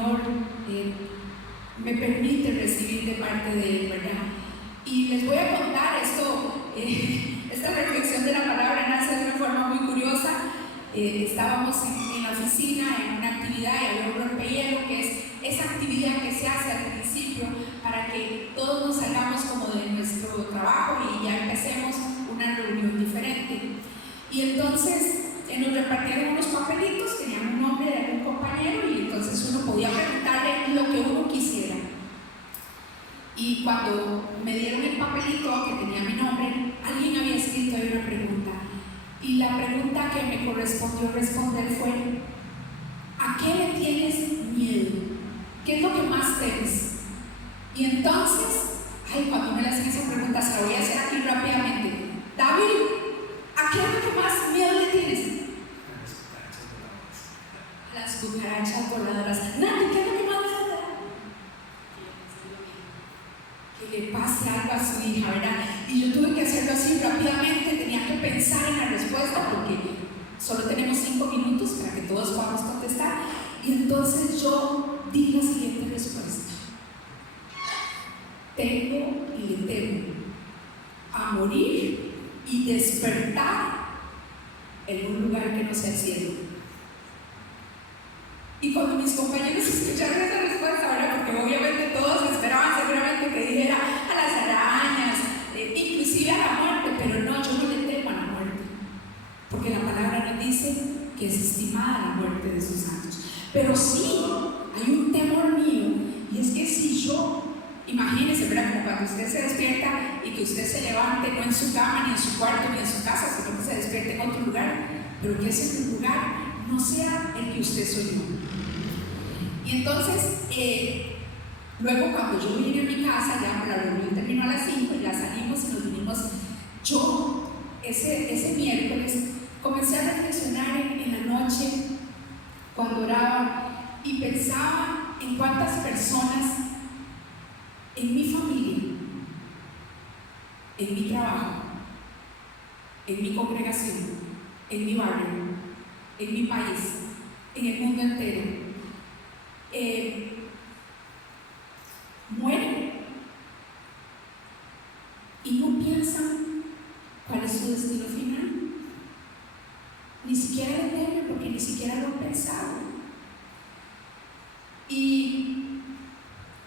Señor me permite recibir de parte de Él, ¿verdad? Y les voy a contar esto, esta reflexión de la palabra nace de una forma muy curiosa. Estábamos en la oficina en una actividad y había un rompehielo, que es esa actividad que se hace al principio para que todos nos salgamos como de nuestro trabajo y ya empecemos una reunión diferente. Y entonces nos repartieron unos papelitos, tenían un nombre de algún compañero y entonces uno podía preguntarle lo que uno quisiera. Y cuando me dieron el papelito que tenía mi nombre, alguien había escrito ahí una pregunta. Y la pregunta que me correspondió responder fue: ¿a qué le tienes miedo? ¿Qué es lo que más temes? Y entonces, cuando me le hacen esa pregunta, se la voy a hacer aquí rápidamente. David, ¿a qué es lo que más miedo le tienes? Las cucarachas voladoras. Nati, ¿qué es lo que más miedo te da? Que le pase algo a su hija, ¿verdad? Y yo tuve que hacerlo así rápidamente, tenía que pensar en la respuesta porque solo tenemos 5 minutos para que todos podamos contestar. Y entonces yo di la siguiente respuesta: tengo y le temo a morir y despertar en un lugar que no sea el cielo. Y cuando mis compañeros escucharon esa respuesta, ¿verdad? Porque obviamente todos esperaban seguramente que dijera a las arañas, inclusive a la muerte, pero no, yo no le temo a la muerte, porque la palabra nos dice que es estimada la muerte de sus santos. Pero sí, hay un temor mío, y es que si yo, imagínense, ¿verdad? Como cuando usted se despierta y que usted se levante no en su cama, ni en su cuarto, ni en su casa, sino que se despierte en otro lugar, pero que ese lugar no sea el que usted soñó. Y entonces, luego cuando yo vine a mi casa, ya la reunión terminó a las 5 y ya salimos y nos vinimos. Yo, ese miércoles, comencé a reflexionar en la noche, cuando oraba, y pensaba en cuántas personas en mi familia, en mi trabajo, en mi congregación, en mi barrio, en mi país, en el mundo entero, mueren y no piensan cuál es su destino final. Ni siquiera lo temen porque ni siquiera lo han pensado. Y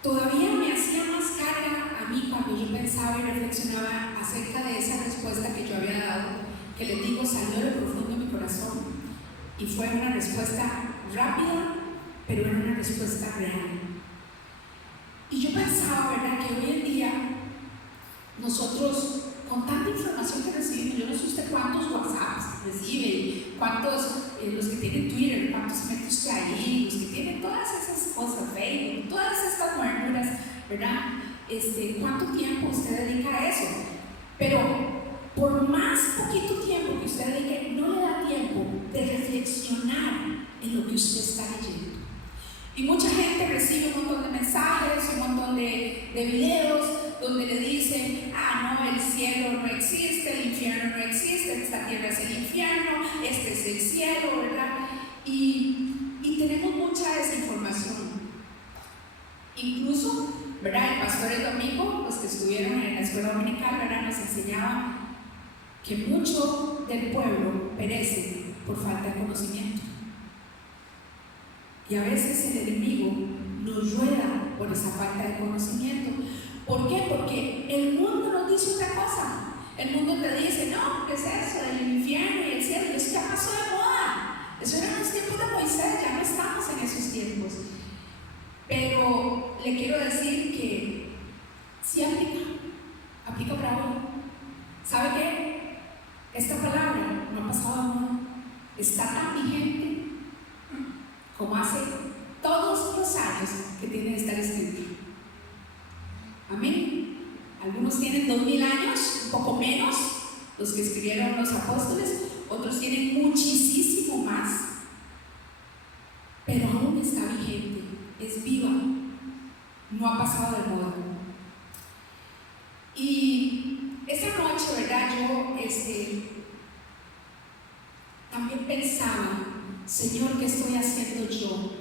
todavía me hacía más carga a mí cuando yo pensaba y reflexionaba acerca de esa respuesta que yo había dado, que les digo, salió de lo profundo de mi corazón y fue una respuesta rápida, pero era una respuesta real. Y yo pensaba, ¿verdad?, que hoy en día nosotros, con tanta información que recibimos, yo no sé usted cuántos WhatsApps recibe, cuántos, los que tienen Twitter, cuántos se mete usted ahí, los que tienen todas esas cosas, Facebook, todas estas modernuras, ¿verdad? ¿Cuánto tiempo usted dedica a eso? Pero por más poquito tiempo que usted dedique, no le da tiempo de reflexionar en lo que usted está leyendo. Y mucha gente recibe un montón de mensajes, un montón de videos donde le dicen: no, el cielo no existe, el infierno no existe, esta tierra es el infierno, este es el cielo, ¿verdad? Y tenemos mucha desinformación. Incluso, ¿verdad?, el pastor el domingo, los que estuvieron en la escuela dominical, ¿verdad?, nos enseñaba que mucho del pueblo perece por falta de conocimiento. Y a veces el enemigo nos rueda por esa falta de conocimiento. ¿Por qué? Porque el mundo nos dice otra cosa. El mundo te dice: no, ¿qué es eso del infierno y el cielo? Eso ya pasó de moda. Eso era en los tiempos de Moisés, ya no estamos en esos tiempos. Pero le quiero decir que sí aplica para hoy. ¿Sabe qué? Esta palabra no ha pasado de moda. Está tan vigente como hace todos los años que tiene que estar escrito. Amén. Algunos tienen 2000 años, un poco menos, los que escribieron los apóstoles, otros tienen muchísimo más, pero aún está vigente, es viva, no ha pasado de moda. Y esa noche, ¿verdad?, yo también pensaba: Señor, ¿qué estoy haciendo yo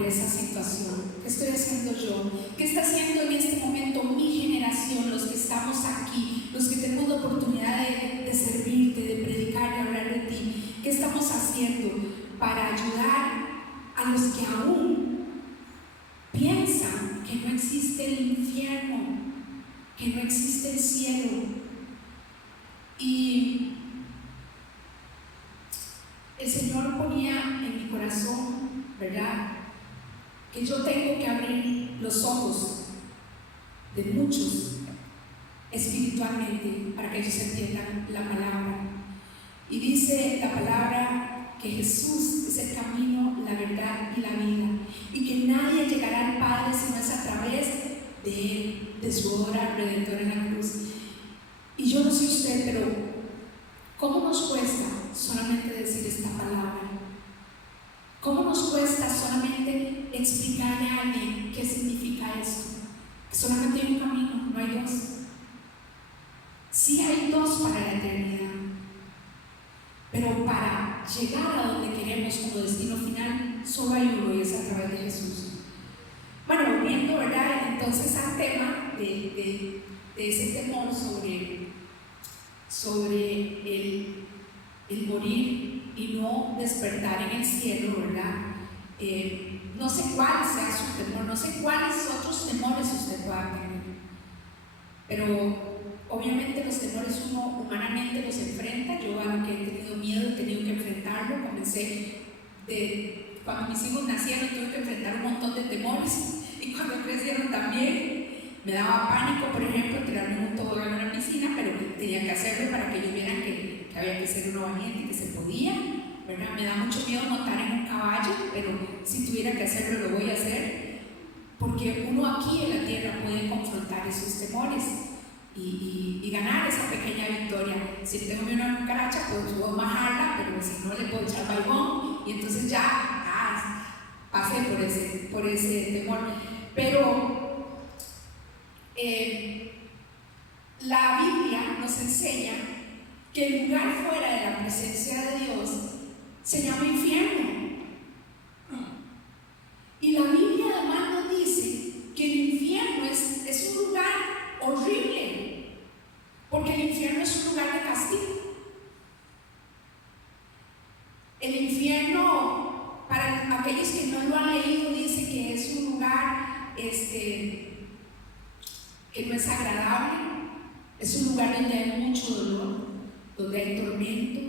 por esa situación? ¿Qué estoy haciendo yo? ¿Qué está haciendo en este momento mi generación, los que estamos aquí, los que tenemos la oportunidad de servirte, de predicar, de hablar de ti? ¿Qué estamos haciendo para ayudar a los que aún piensan que no existe el infierno, que no existe el cielo? Y el Señor ponía en mi corazón, ¿verdad?, que yo tengo que abrir los ojos de muchos espiritualmente para que ellos entiendan la palabra. Y dice la palabra que Jesús es el camino, la verdad y la vida, y que nadie llegará al Padre si no es a través de Él, de su obra redentora en la cruz. Y yo no sé usted, pero ¿cómo nos cuesta solamente decir esta palabra? ¿Cómo nos cuesta solamente explicarle a alguien qué significa esto? Que solamente hay un camino, no hay dos. Sí hay dos para la eternidad, pero para llegar a donde queremos como destino final, solo hay uno, y es a través de Jesús. Bueno, volviendo, ¿verdad?, entonces al tema de ese temor sobre el morir y no despertar en el cielo, ¿verdad? No sé cuál sea su temor, no sé cuáles otros temores usted pueda tener, pero obviamente los temores uno humanamente los enfrenta. Yo, a lo que he tenido miedo, he tenido que enfrentarlo. Cuando mis hijos nacieron tuve que enfrentar un montón de temores, y cuando crecieron también. Me daba pánico, por ejemplo, tirarme en un tobogán en una piscina, pero tenía que hacerlo para que ellos vieran que había que ser uno valiente y que se podía, ¿verdad? Me da mucho miedo montar en un caballo, pero si tuviera que hacerlo, lo voy a hacer, porque uno aquí en la tierra puede confrontar esos temores y ganar esa pequeña victoria. Si tengo miedo a una cucaracha, pues puedo bajarla, pero si no, le puedo echar baigón, y entonces ya pasé por ese temor. Pero la Biblia nos enseña que el lugar fuera de la presencia de Dios se llama infierno. Y la Biblia además nos dice que el infierno es un lugar horrible, porque el infierno es un lugar de castigo. El infierno, para aquellos que no lo han leído, dice que es un lugar que no es agradable, es un lugar donde hay mucho dolor, donde hay tormento,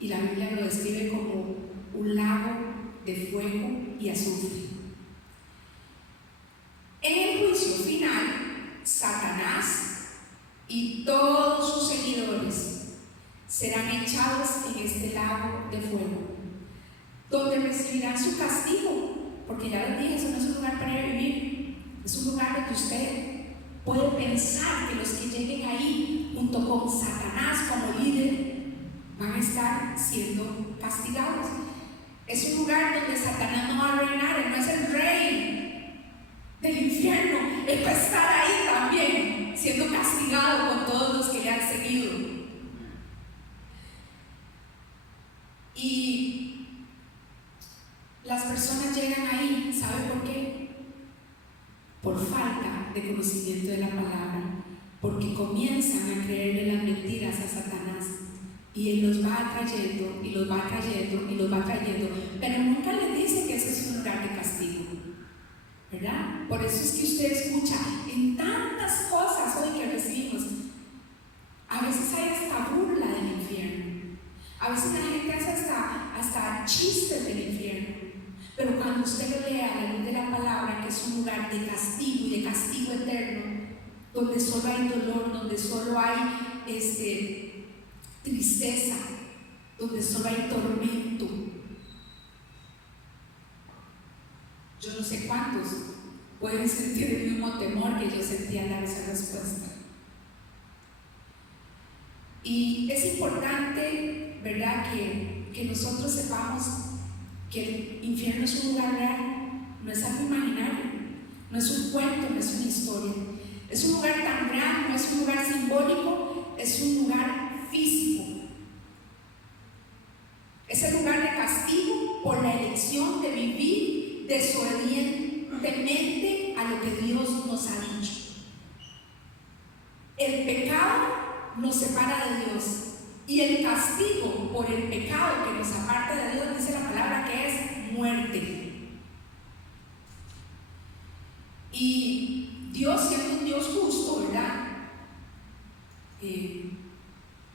y la Biblia lo describe como un lago de fuego y azufre. En el juicio final, Satanás y todos sus seguidores serán echados en este lago de fuego, donde recibirán su castigo, porque ya les dije, eso no es un lugar para ir a vivir, es un lugar donde usted puede pensar que los que lleguen ahí junto con Satanás como líder van a estar siendo castigados. Es un lugar donde Satanás no va a reinar, él no es el rey del infierno, él va a estar ahí también siendo castigado con todos los que le han seguido. Y las personas llegan ahí, ¿sabe por qué? Por falta de conocimiento de la palabra, porque comienzan a creerle las mentiras a Satanás, y él los va atrayendo y los va atrayendo y los va atrayendo, pero nunca les dice que ese es un lugar de castigo, ¿verdad? Por eso es que usted escucha en tantas cosas hoy que recibimos, a veces hay hasta burla del infierno, a veces la gente hace hasta chistes del infierno. Pero cuando usted lo lea a la luz de la palabra, que es un lugar de castigo y de castigo eterno, donde solo hay dolor, donde solo hay tristeza, donde solo hay tormento. Yo no sé cuántos pueden sentir el mismo temor que yo sentía al dar esa respuesta. Y es importante, ¿verdad?, que nosotros sepamos que el infierno es un lugar real, no es algo imaginario, no es un cuento, no es una historia. Es un lugar tan real, no es un lugar simbólico, es un lugar físico. Es el lugar de castigo por la elección de vivir vivir desobedientemente a lo que Dios nos ha dicho. El pecado nos separa de Dios y el castigo por el pecado que nos aparta de Dios, dice la palabra, que es muerte. Y Dios, siendo un Dios justo, ¿verdad?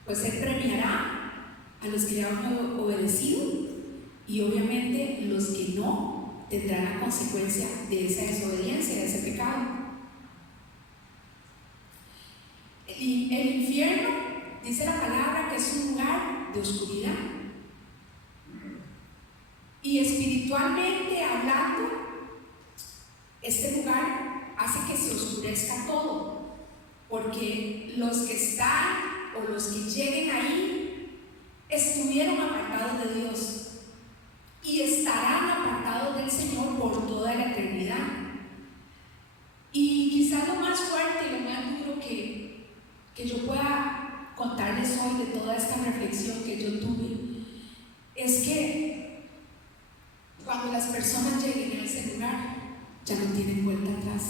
Pues Él premiará a los que le han obedecido, y obviamente los que no tendrán la consecuencia de esa desobediencia, de ese pecado. Y el infierno, dice la palabra, que es un lugar de oscuridad. Y espiritualmente hablando, este lugar hace que se oscurezca todo, porque los que están o los que lleguen ahí estuvieron apartados de Dios y estarán apartados del Señor por toda la eternidad. Y quizás lo más fuerte y lo más duro que yo pueda contarles hoy de toda esta reflexión que yo tuve es que cuando las personas lleguen a ese lugar ya no tienen vuelta atrás.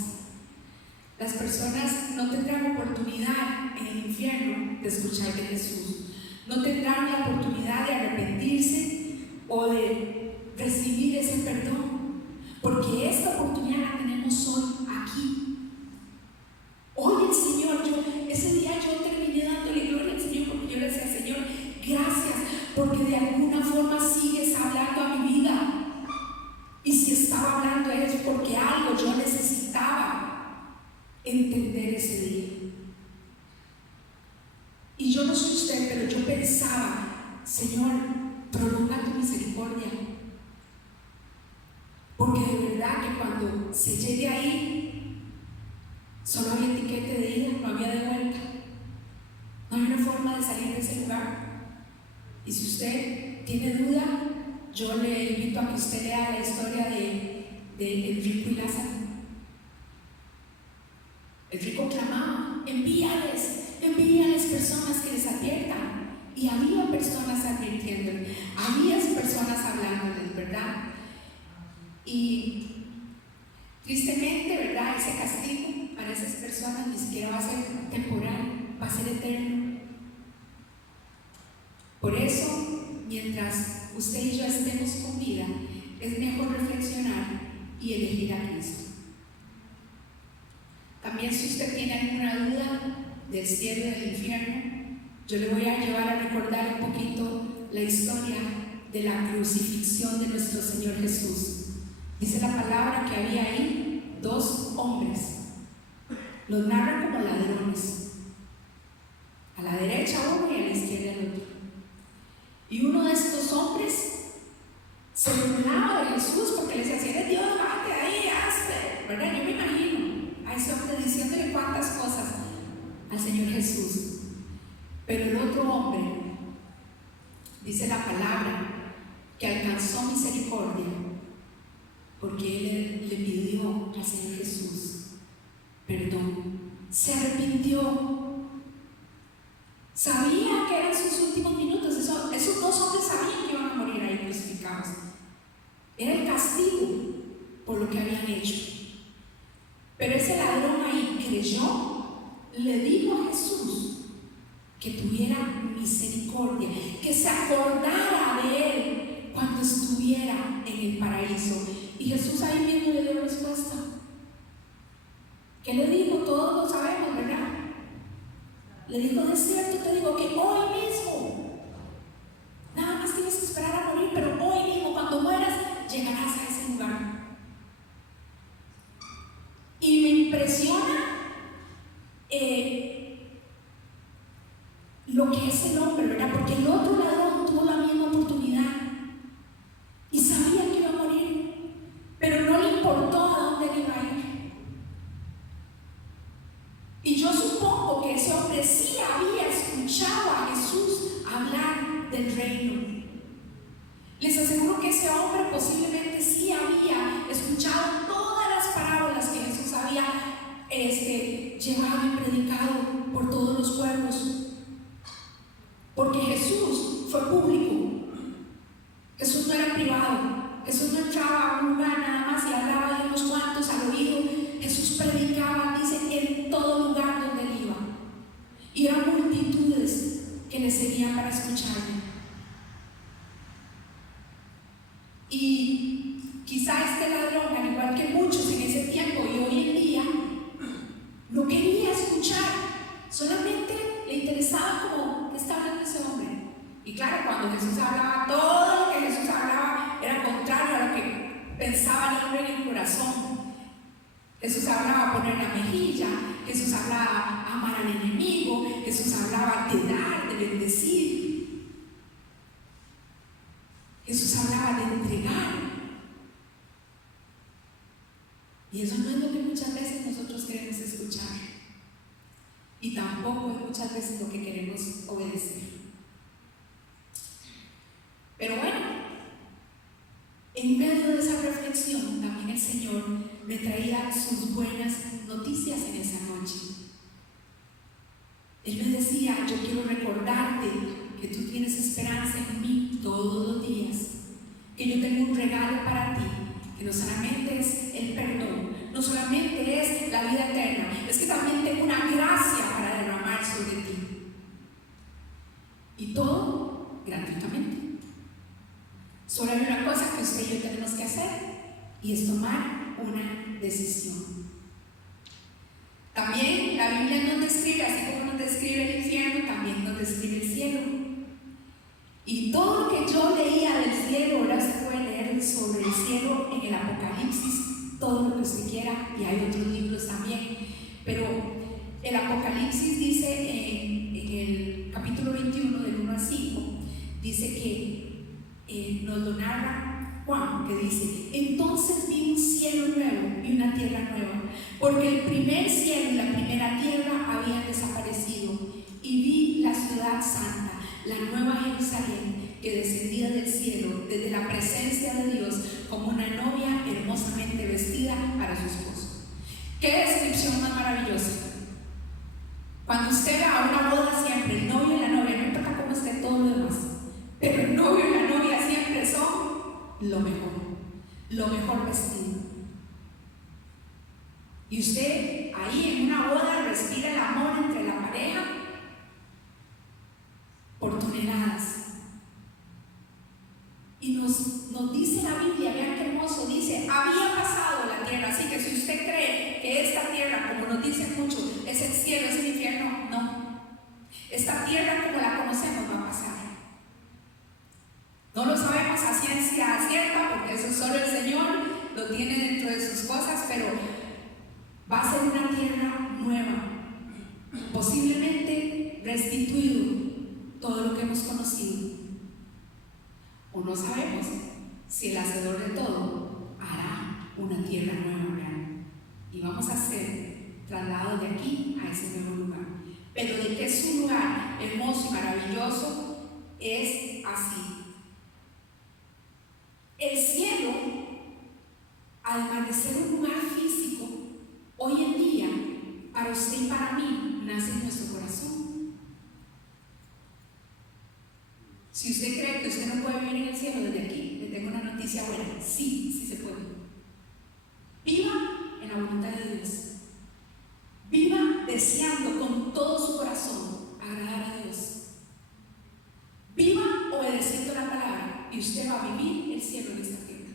Las personas no tendrán oportunidad en el infierno de escuchar de Jesús, no tendrán la oportunidad de arrepentirse o de recibir ese perdón, porque esta oportunidad la tenemos hoy aquí. Hoy el Señor, ese día yo terminé dándole gloria al Señor, porque yo le decía: Señor, gracias, porque de alguna forma sigues hablando a mi vida. Y si estaba hablando es porque algo yo necesitaba entender ese día. Y yo no sé usted, pero yo pensaba: Señor, prolonga tu misericordia, porque de verdad que cuando se llegue ahí solo había etiquete de ida, no había de vuelta, no había una forma de salir de ese lugar. Y si usted tiene duda, yo le invito a que usted lea la historia de el rico y Lázaro. El rico clamaba: envíales personas que les adviertan. Y había personas advirtiéndole, había personas hablándoles, ¿verdad? Y tristemente, ¿verdad?, ese castigo para esas personas ni siquiera va a ser temporal, va a ser eterno. Por eso, mientras usted y yo estemos con vida, es mejor reflexionar y elegir a Cristo. También, si usted tiene alguna duda del cielo y del infierno, yo le voy a llevar a recordar un poquito la historia de la crucifixión de nuestro Señor Jesús. Dice la palabra que había ahí dos hombres, los narra como ladrones, a la derecha uno y a la izquierda el otro. Y uno de estos hombres se burlaba de Jesús porque le decía: si eres Dios, bájate de ahí, hazte, ¿verdad? Yo me imagino a ese hombre diciéndole cuántas cosas al Señor Jesús. Pero el otro hombre, dice la palabra, que alcanzó misericordia porque él le pidió al Señor Jesús perdón, se arrepintió, sabía que eran sus últimos minutos. Esos dos hombres sabían que iban a morir ahí crucificados, era el castigo por lo que habían hecho. Pero ese ladrón ahí creyó, le dijo a Jesús que tuviera misericordia, que se acordara de él cuando estuviera en el paraíso. Y Jesús ahí mismo le dio respuesta. ¿Qué le dijo? Todos lo sabemos, ¿verdad? Le dijo: de cierto te digo que hoy mismo, nada más tienes que esperar a morir, pero hoy mismo, cuando mueras, llegarás a ese lugar. Y me impresiona lo que es el hombre, ¿verdad? Porque el otro ladrón tuvo la misma oportunidad y sabía que iba a morir, pero no le importó a dónde iba a ir. Y yo supongo que ese hombre sí había escuchado a Jesús Y quizá este ladrón, al igual que muchos en ese tiempo y hoy en día, no quería escuchar, solamente le interesaba como, ¿qué está hablando ese hombre? Y claro, cuando Jesús hablaba, todo lo que Jesús hablaba era contrario a lo que pensaba el hombre en el corazón. Jesús hablaba de poner la mejilla, Jesús hablaba de amar al enemigo, Jesús hablaba de dar, de bendecir, Jesús hablaba de entregar. Y eso no es lo que muchas veces nosotros queremos escuchar, y tampoco es muchas veces lo que queremos obedecer. Pero bueno, en medio de esa reflexión también el Señor me traía sus buenas noticias en esa noche. Él me decía: yo quiero recordarte que tú tienes esperanza en mí todos los días, que yo tengo un regalo para ti, que no solamente es el perdón, no solamente es la vida eterna, es que también tengo una gracia para derramar sobre ti. Y todo gratuitamente. Solo hay una cosa que usted y yo tenemos que hacer, y es tomar una decisión. También la Biblia nos describe, así como nos describe el infierno, también nos describe el cielo. Y todo lo que yo leía del cielo, ahora usted puede leer sobre el cielo en el Apocalipsis, todo lo que usted quiera, y hay otros libros también. Pero el Apocalipsis dice en el capítulo 21, del 1 al 5, dice que nos lo narra Juan, que dice: entonces vi un cielo nuevo y una tierra nueva, porque el primer cielo y la primera tierra habían desaparecido, y vi la ciudad santa, la nueva Jerusalén, que descendía del cielo desde la presencia de Dios como una novia hermosamente vestida para su esposo. ¡Qué descripción más maravillosa! Cuando usted va a una boda, siempre el novio y la novia, no importa cómo esté todo lo demás, pero el novio y la novia siempre son lo mejor vestido. Y usted ahí en una boda respira el amor entre la pareja por toneladas. Y nos dice la Biblia, vean qué hermoso, dice: había pasado la tierra. Así que si usted cree que esta tierra, como nos dicen muchos, es el cielo, es el infierno, no. Esta tierra como la conocemos va a pasar. No lo sabemos a ciencia cierta, porque eso solo el Señor lo tiene dentro de sus cosas, pero va a ser una tierra nueva, posiblemente restituido todo lo que hemos conocido. O no sabemos si el hacedor de todo hará una tierra nueva real, y vamos a ser trasladados de aquí a ese nuevo lugar. Pero de que es un lugar hermoso y maravilloso, es así. El cielo, además de ser un lugar físico, hoy en día, para usted y para mí, nace en nuestro corazón. Si usted cree que usted no puede vivir en el cielo desde aquí, le tengo una noticia buena: sí, sí se puede. Viva en la voluntad de Dios. Viva deseando con todo su corazón agradar a Dios. Viva obedeciendo la palabra, y usted va a vivir el cielo en esta tierra.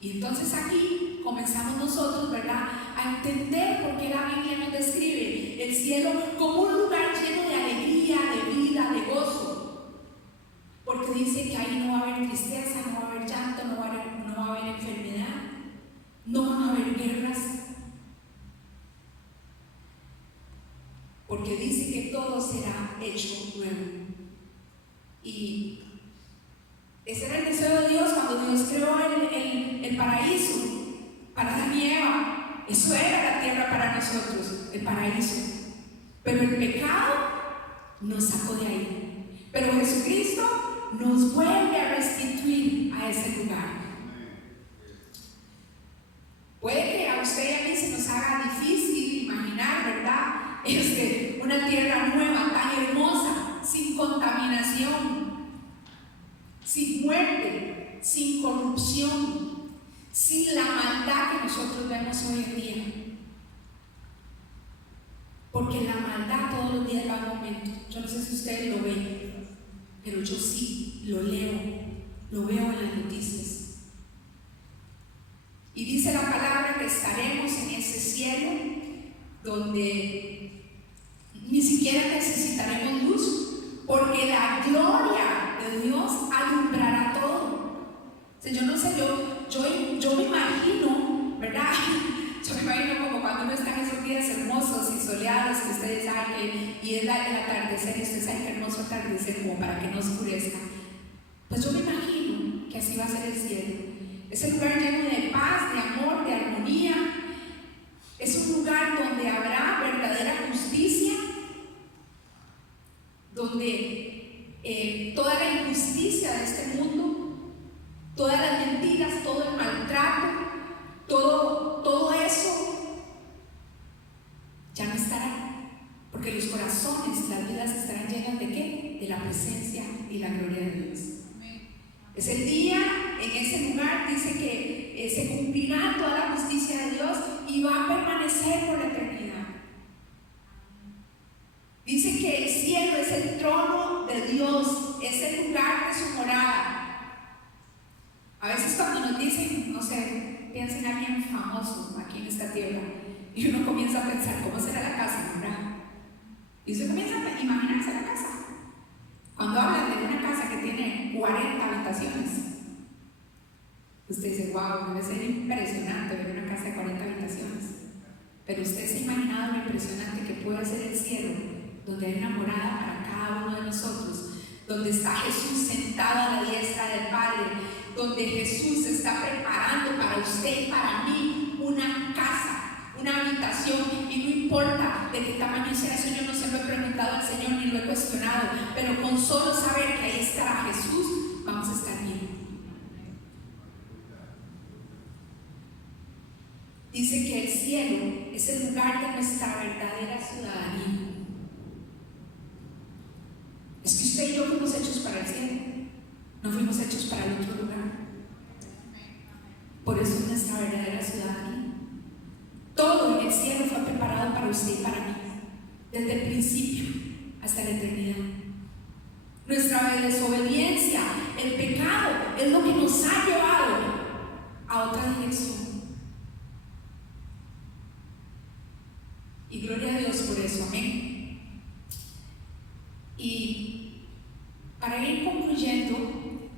Y entonces aquí comenzamos nosotros, ¿verdad?, a entender por qué la Biblia nos describe el cielo como un lugar lleno de alegría, de vida, de gozo. Porque dice que ahí no va a haber tristeza, no va a haber llanto, no va a haber enfermedad, no van a haber guerras. Porque dice que todo será hecho nuevo. Y ese era el deseo de Dios cuando Dios creó el paraíso para Adán y Eva. Eso era la tierra para nosotros, el paraíso. Pero el pecado nos sacó de ahí. Pero Jesucristo nos vuelve a restituir a ese lugar. Puede que a usted y a mí se nos haga difícil imaginar, ¿verdad?, una tierra nueva, tan hermosa, sin contaminación, sin muerte, sin corrupción, sin la maldad que nosotros vemos hoy en día. Porque la maldad todos los días va a aumento. Yo no sé si ustedes lo ven, pero yo sí lo leo. lo veo en las noticias. Y dice la palabra que estaremos en ese cielo donde ni siquiera necesitaremos luz, porque la gloria de Dios alumbrará todo. O sea, yo no sé, yo me imagino, ¿verdad? Yo me imagino como cuando uno está en esos días hermosos y soleados que ustedes saben y es el atardecer, y ustedes saben que hermoso atardecer como para que no oscurezca. Pues yo me imagino que así va a ser el cielo. Es un lugar lleno de paz, de amor, de armonía. Es un lugar donde habrá verdadera justicia, donde toda la injusticia de este mundo, todas las mentiras, todo el maltrato, todo eso ya no estará, porque los corazones, las vidas estarán llenas ¿de qué? De la presencia y la gloria de Dios. Es el día, en ese lugar dice que se cumplirá toda la justicia de Dios y va a permanecer por la eternidad. Dice que el cielo es el trono de Dios, es el lugar de su morada. A veces cuando nos dicen, no sé, piensen en alguien famoso aquí en esta tierra, y uno comienza a pensar, ¿cómo será la casa, verdad? Y usted comienza a imaginarse la casa. Cuando hablan de una casa que tiene 40 habitaciones, usted dice, wow, debe ser impresionante ver una casa de 40 habitaciones. Pero usted se ha imaginado lo impresionante que puede ser el cielo, donde hay una morada para cada uno de nosotros, donde está Jesús sentado a la diestra del Padre, donde Jesús está preparando para usted y para mí una casa, una habitación, y no importa de qué tamaño sea eso. Yo no se lo he preguntado al Señor ni lo he cuestionado, pero con solo saber que ahí estará Jesús, vamos a estar bien. Dice que el cielo es el lugar de nuestra verdadera ciudadanía. Es que usted y yo fuimos hechos para el cielo, no fuimos hechos para el otro lugar. Por eso es nuestra verdadera ciudadanía. Todo en el cielo fue preparado para usted y para mí, desde el principio hasta la eternidad. Nuestra desobediencia, el pecado, es lo que nos ha llevado a otra dirección. Y gloria a Dios por eso, amén. Y para ir concluyendo,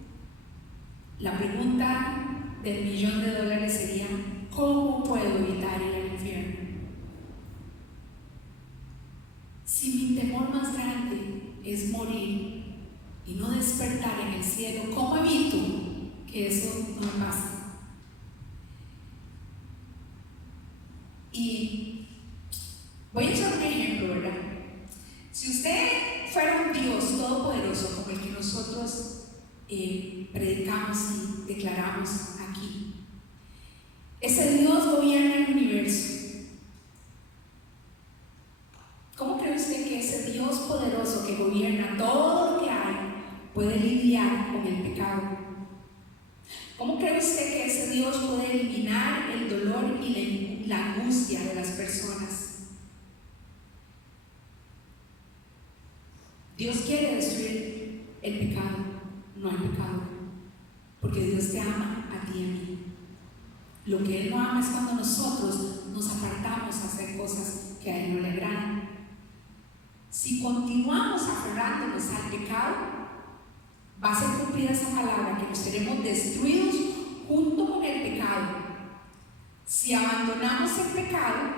la pregunta del $1.000.000 sería: ¿cómo puedo evitar ir al infierno? Si mi temor más grande es morir y no despertar en el cielo, ¿cómo evito que eso no me pase? Y voy a echar un ejemplo, ¿verdad? Si usted fuera un Dios todopoderoso como el que nosotros predicamos y declaramos aquí, ese Dios gobierna el universo. ¿Cómo cree usted que ese Dios poderoso que gobierna todo lo que hay puede lidiar con el pecado? ¿Cómo cree usted que ese Dios puede eliminar el dolor y la angustia de las personas? Dios quiere destruir el pecado, no el pecado, porque Dios te ama a ti y a mí. Lo que Él no ama es cuando nosotros nos apartamos a hacer cosas que a Él no le agradan. Si continuamos aferrándonos al pecado, va a ser cumplida esa palabra, que nos seremos destruidos junto con el pecado. Si abandonamos el pecado,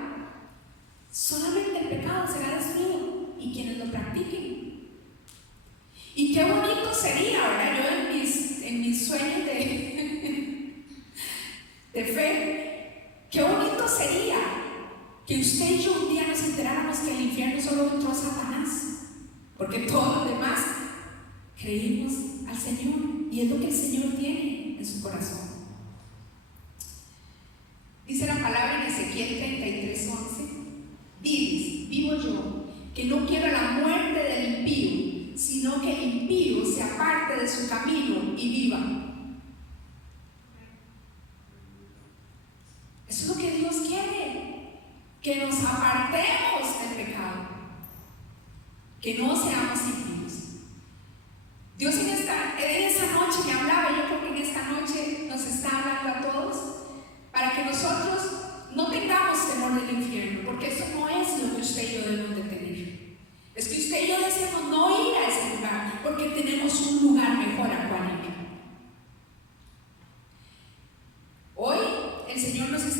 solamente el pecado será destruido y quienes lo practiquen. Y qué bonito sería, ¿verdad? Yo en mis sueños de fe, qué bonito sería que usted y yo un día nos enteráramos que el infierno solo entró a Satanás, porque todos los demás creímos al Señor, y es lo que el Señor tiene en su corazón. Dice la palabra en Ezequiel 33:11: diles, vivo yo, que no quiero la muerte del impío, sino que el impío se aparte de su camino y viva. Eso es lo que Dios quiere, que nos apartemos del pecado, que no seamos impíos. Dios en esa noche me hablaba, y yo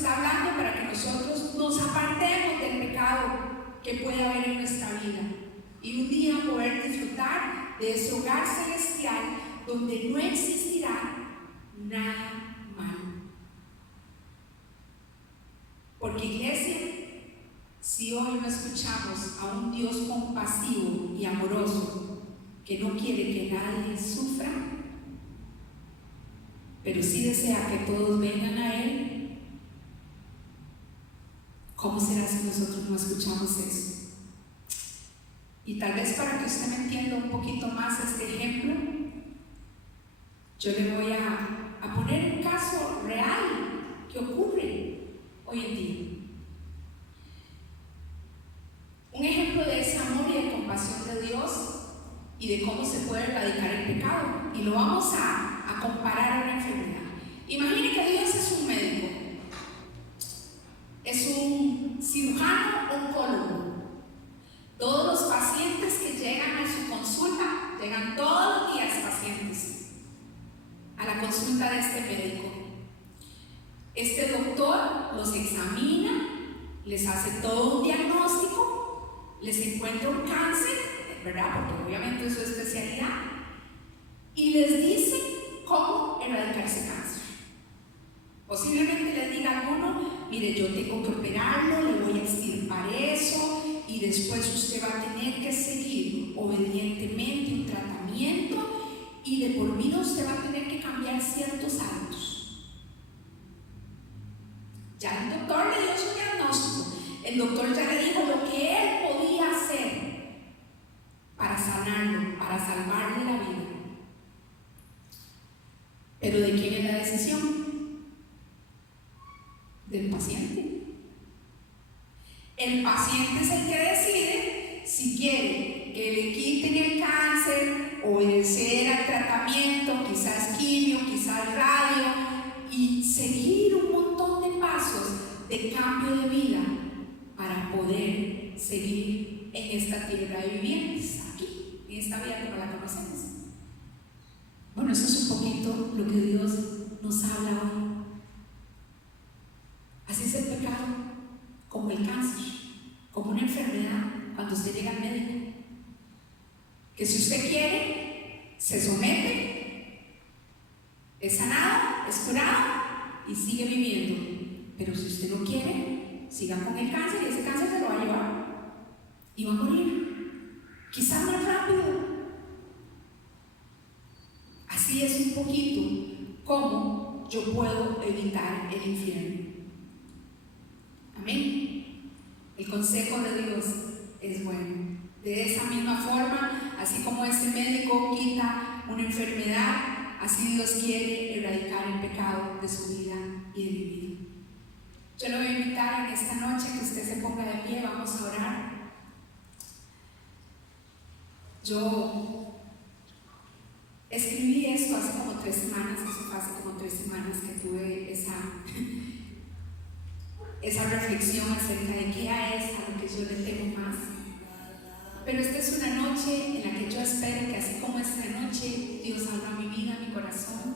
está hablando para que nosotros nos apartemos del pecado que puede haber en nuestra vida y un día poder disfrutar de ese hogar celestial donde no existirá nada malo. Porque, iglesia, si hoy no escuchamos a un Dios compasivo y amoroso que no quiere que nadie sufra, pero sí desea que todos vengan a Él, ¿cómo será si nosotros no escuchamos eso? Y tal vez para que usted me entienda un poquito más este ejemplo, yo le voy a poner un caso real que ocurre hoy en día. Un ejemplo de ese amor y de compasión de Dios y de cómo se puede erradicar el pecado. Y lo vamos a comparar a una enfermedad. Imagine que Dios es un médico, es un cirujano oncólogo. Todos los pacientes que llegan a su consulta, llegan todos los días pacientes a la consulta de este médico. Este doctor los examina, les hace todo un diagnóstico, les encuentra un cáncer, ¿verdad? Porque obviamente es su especialidad, y les dice cómo erradicar ese cáncer. Posiblemente les diga a alguno: mire, yo tengo que operarlo, le voy a extirpar eso, y después usted va a tener que seguir obedientemente un tratamiento, y de por vida usted va a tener que cambiar ciertos hábitos. Ya el doctor le dio su diagnóstico, el doctor ya le dijo lo que él podía hacer para sanarlo, para salvarle la vida. Pero ¿de quién es la decisión? Del paciente. El paciente es el que decide si quiere que le quiten el cáncer, obedecer al tratamiento, quizás quimio, quizás radio, y seguir un montón de pasos de cambio de vida para poder seguir en esta tierra de vivientes, aquí, en esta vida como la conocemos. Bueno, eso es un poquito lo que Dios nos habla hoy. Así es el pecado, como el cáncer, como una enfermedad cuando usted llega al médico. Que si usted quiere, se somete, es sanado, es curado y sigue viviendo. Pero si usted no quiere, siga con el cáncer y ese cáncer se lo va a llevar y va a morir, quizás más rápido. Así es un poquito cómo yo puedo evitar el infierno. Amén. El consejo de Dios es bueno. De esa misma forma, así como ese médico quita una enfermedad, así Dios quiere erradicar el pecado de su vida y de mi vida. Yo le voy a invitar en esta noche que usted se ponga de pie, vamos a orar. Yo escribí esto hace como 3 semanas, eso fue hace como 3 semanas que tuve esa reflexión acerca de qué es a lo que yo le temo más. Pero esta es una noche en la que yo espero que así como esta noche Dios abra mi vida, mi corazón,